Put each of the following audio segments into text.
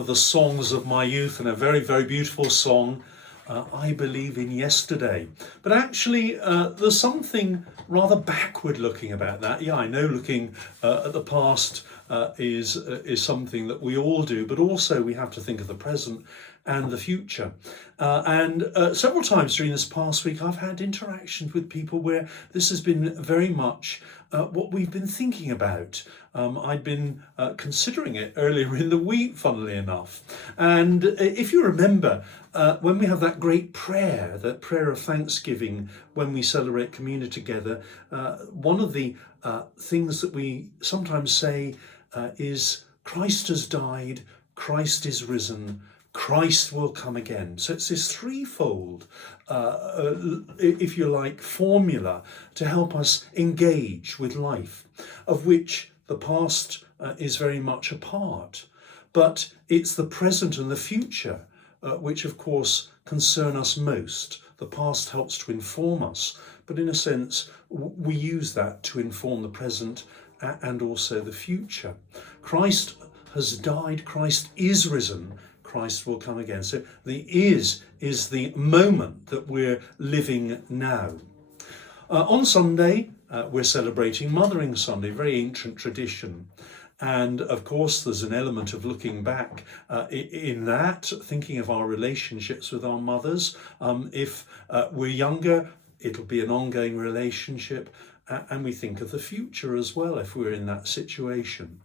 of the songs of my youth, and a very, very beautiful song, I Believe in Yesterday. But actually, there's something rather backward looking about that. Yeah, I know looking at the past is something that we all do, but also we have to think of the present and the future. And several times during this past week, I've had interactions with people where this has been very much what we've been thinking about. I'd been considering it earlier in the week, funnily enough. And if you remember, when we have that great prayer, that prayer of thanksgiving, when we celebrate communion together, one of the things that we sometimes say is, Christ has died, Christ is risen, Christ will come again. So it's this threefold, if you like, formula to help us engage with life, of which the past is very much a part. But it's the present and the future which, of course, concern us most. The past helps to inform us, but in a sense, we use that to inform the present and also the future. Christ has died, Christ is risen, Christ will come again. So the is the moment that we're living now. On Sunday, we're celebrating Mothering Sunday, very ancient tradition. And of course, there's an element of looking back in that, thinking of our relationships with our mothers. If we're younger, it'll be an ongoing relationship. And we think of the future as well, if we're in that situation.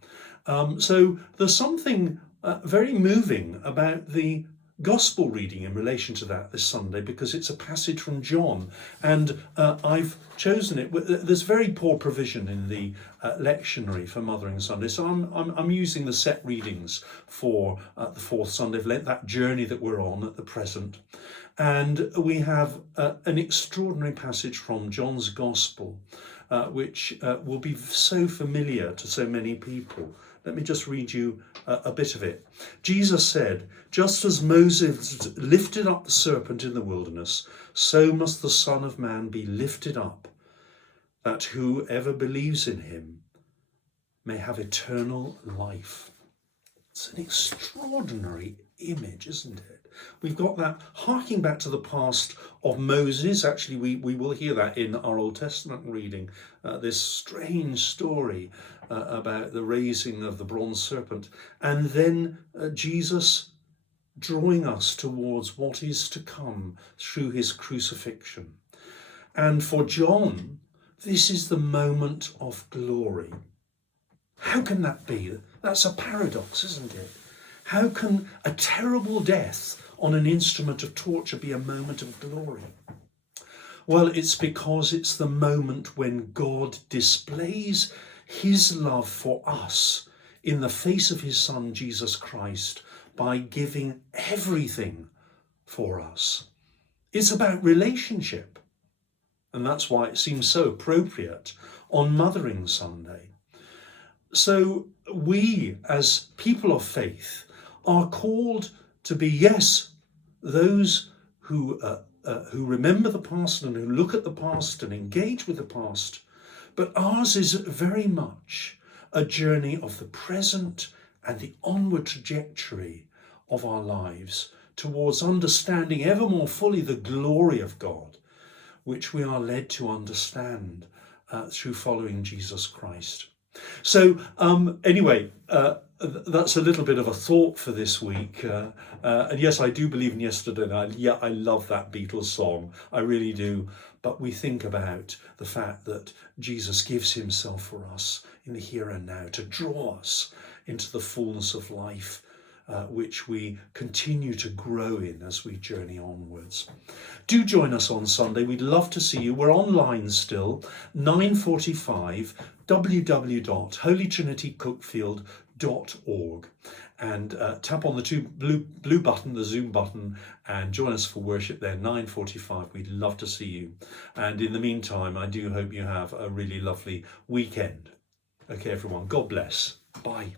So there's something very moving about the Gospel reading in relation to that this Sunday, because it's a passage from John, and I've chosen it. There's very poor provision in the lectionary for Mothering Sunday, so I'm using the set readings for the fourth Sunday of Lent, that journey that we're on at the present. And we have an extraordinary passage from John's Gospel, which will be so familiar to so many people. Let me just read you a bit of it. Jesus said, "Just as Moses lifted up the serpent in the wilderness, so must the Son of Man be lifted up, that whoever believes in him may have eternal life." It's an extraordinary image, isn't it? We've got that harking back to the past of Moses. Actually, we will hear that in our Old Testament reading, this strange story about the raising of the bronze serpent. And then Jesus drawing us towards what is to come through his crucifixion. And for John, this is the moment of glory. How can that be? That's a paradox, isn't it? How can a terrible death on an instrument of torture be a moment of glory? Well, it's because it's the moment when God displays his love for us in the face of his Son, Jesus Christ, by giving everything for us. It's about relationship. And that's why it seems so appropriate on Mothering Sunday. So we, as people of faith, are called to be, yes, those who remember the past and who look at the past and engage with the past, but ours is very much a journey of the present and the onward trajectory of our lives towards understanding ever more fully the glory of God, which we are led to understand through following Jesus Christ. So anyway, that's a little bit of a thought for this week. And yes, I do believe in yesterday. And I love that Beatles song. I really do. But we think about the fact that Jesus gives himself for us in the here and now to draw us into the fullness of life, which we continue to grow in as we journey onwards. Do join us on Sunday. We'd love to see you. We're online still, 9:45, www.holytrinitycookfield.org, and tap on the blue button, the Zoom button, and join us for worship there, 9:45. We'd love to see you. And in the meantime, I do hope you have a really lovely weekend. Okay, everyone, God bless. Bye.